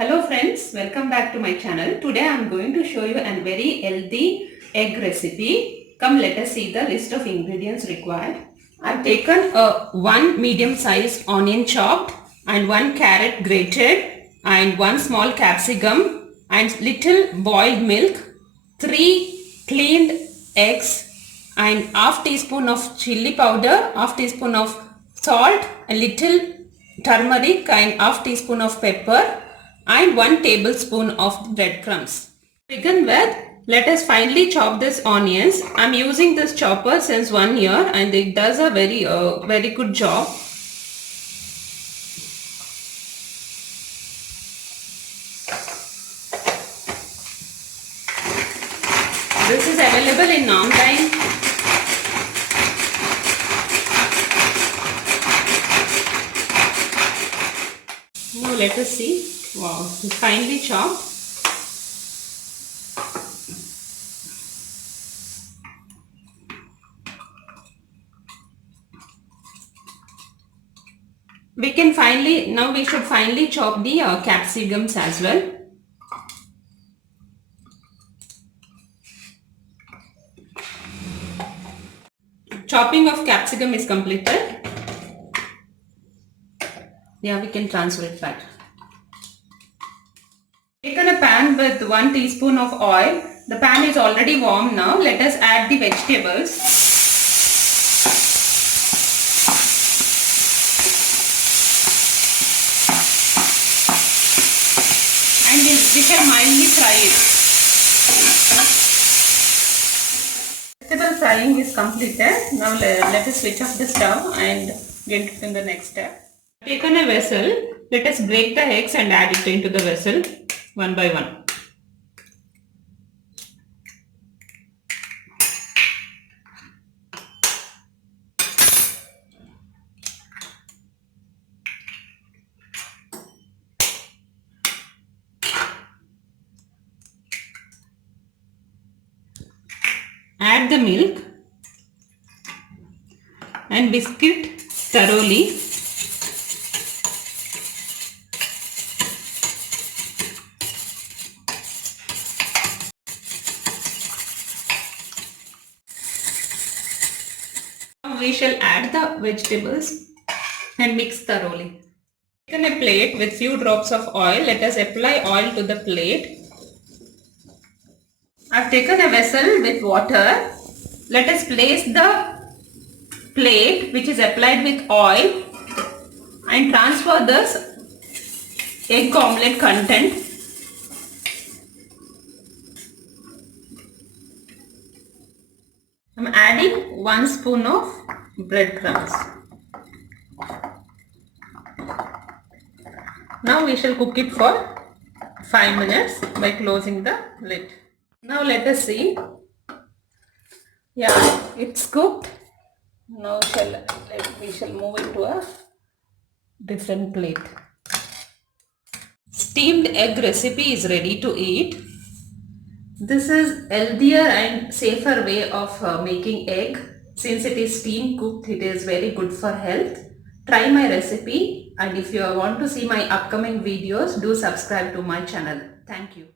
Hello friends, welcome back to my channel. Today I am going to show you a very healthy egg recipe. Come, let us see the list of ingredients required. I have taken one medium sized onion chopped and one carrot grated and one small capsicum and little boiled milk, 3 cleaned eggs and half teaspoon of chili powder, half teaspoon of salt, a little turmeric and half teaspoon of pepper and 1 tablespoon of breadcrumbs. To begin with, let us finely chop this onions. I am using this chopper since 1 year and it does a very good job. This is available in online. Now let us see. Wow, it's finely chopped. We should finely chop the capsicums as well. Chopping of capsicum is completed. Yeah, we can transfer it back. Taken a pan with 1 teaspoon of oil. The pan is already warm now. Let us add the vegetables. And we can mildly fry it. Vegetable frying is completed. Now let us switch off the stove and get in the next step. Taken a vessel. Let us break the eggs and add it into the vessel one by one. Add the milk and whisk it thoroughly. Now we shall add the vegetables and mix thoroughly. Taken a plate with few drops of oil. Let us apply oil to the plate. I have taken a vessel with water. Let us place the plate which is applied with oil and transfer this egg omelette content. I am adding 1 spoon of breadcrumbs. Now we shall cook it for 5 minutes by closing the lid. Now let us see. Yeah, it's cooked. Now we shall move it to a different plate. Steamed egg recipe is ready to eat. This is healthier and safer way of making egg. Since it is steam cooked, it is very good for health. Try my recipe, and if you want to see my upcoming videos, do subscribe to my channel. Thank you.